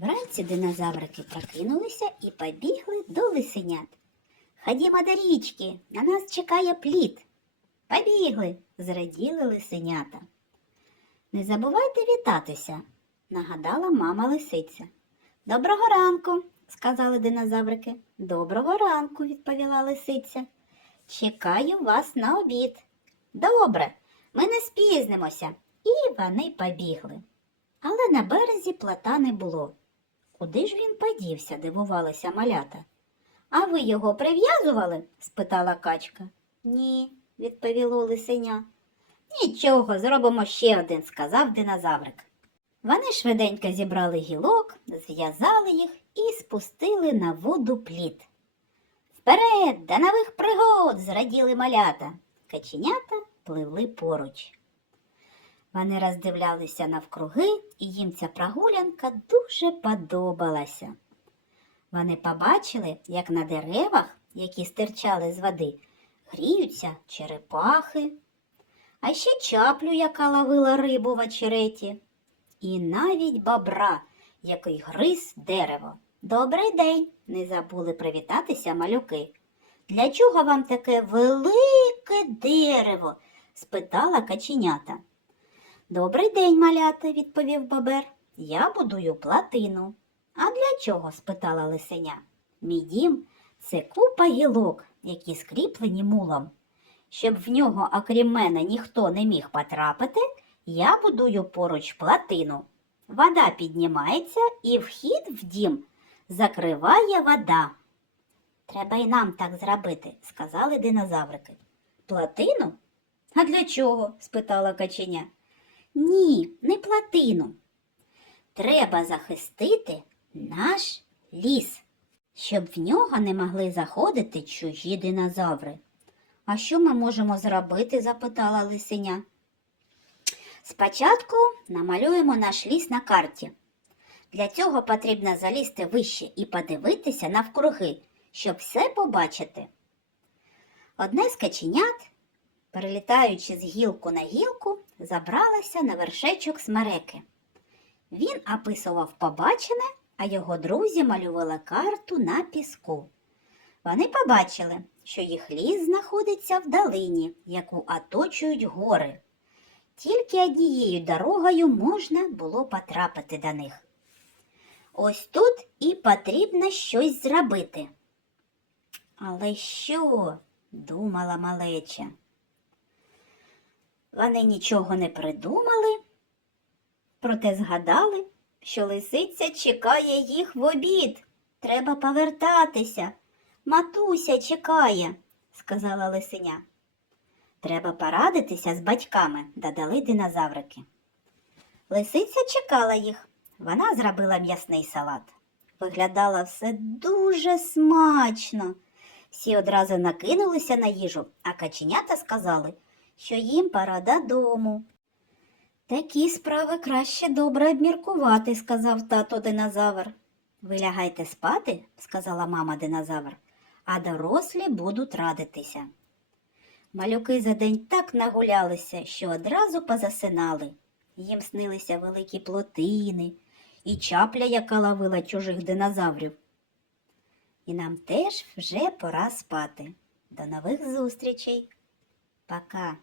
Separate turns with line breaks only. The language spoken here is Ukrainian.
Вранці динозаврики прокинулися і побігли до лисенят. Ходімо до річки, на нас чекає плід. Побігли, зраділи лисенята. Не забувайте вітатися, нагадала мама лисиця. Доброго ранку, сказали динозаврики. Доброго ранку, відповіла лисиця. Чекаю вас на обід. Добре, ми не спізнимося. І вони побігли. Але на березі плота не було. Куди ж він подівся, дивувалася малята. А ви його прив'язували? спитала качка. Ні, відповіло лисеня. Нічого, зробимо ще один, сказав динозаврик. Вони швиденько зібрали гілок, зв'язали їх і спустили на воду плід. Вперед, до нових пригод, зраділи малята. Каченята пливли поруч. Вони роздивлялися навкруги, і їм ця прогулянка дуже подобалася. Вони побачили, як на деревах, які стирчали з води, гріються черепахи, а ще чаплю, яка ловила рибу в очереті, і навіть бобра, який гриз дерево. Добрий день! не забули привітатися малюки. Для чого вам таке велике дерево? спитала каченята. Добрий день, малята, відповів бобер. Я будую платину. А для чого? спитала лисеня. Мій дім це купа гілок, які скріплені мулом. Щоб в нього, окрім мене, ніхто не міг потрапити, я будую поруч платину. Вода піднімається і вхід в дім закриває вода. Треба й нам так зробити, сказали динозаврики. Платину? А для чого? спитала каченя. Ні, не платину. Треба захистити наш ліс, щоб в нього не могли заходити чужі динозаври. А що ми можемо зробити? запитала лисеня. Спочатку намалюємо наш ліс на карті. Для цього потрібно залізти вище і подивитися навкруги, щоб все побачити. Одне з каченят, перелітаючи з гілку на гілку, забралася на вершечок смереки. Він описував побачене, а його друзі малювали карту на піску. Вони побачили, що їх ліс знаходиться в долині, яку оточують гори. Тільки однією дорогою можна було потрапити до них. Ось тут і потрібно щось зробити. Але що? думала малеча. Вони нічого не придумали, проте згадали, що лисиця чекає їх в обід. Треба повертатися. Матуся чекає, сказала лисеня. Треба порадитися з батьками, додали динозаврики. Лисиця чекала їх. Вона зробила м'ясний салат. Виглядало все дуже смачно. Всі одразу накинулися на їжу, а каченята сказали, що їм пора додому. Такі справи краще добре обміркувати, сказав тато динозавр. Ви лягайте спати, сказала мама динозавр, а дорослі будуть радитися. Малюки за день так нагулялися, що одразу позасинали. Їм снилися великі плотини і чапля, яка ловила чужих динозаврів. І нам теж вже пора спати. До нових зустрічей. Пока.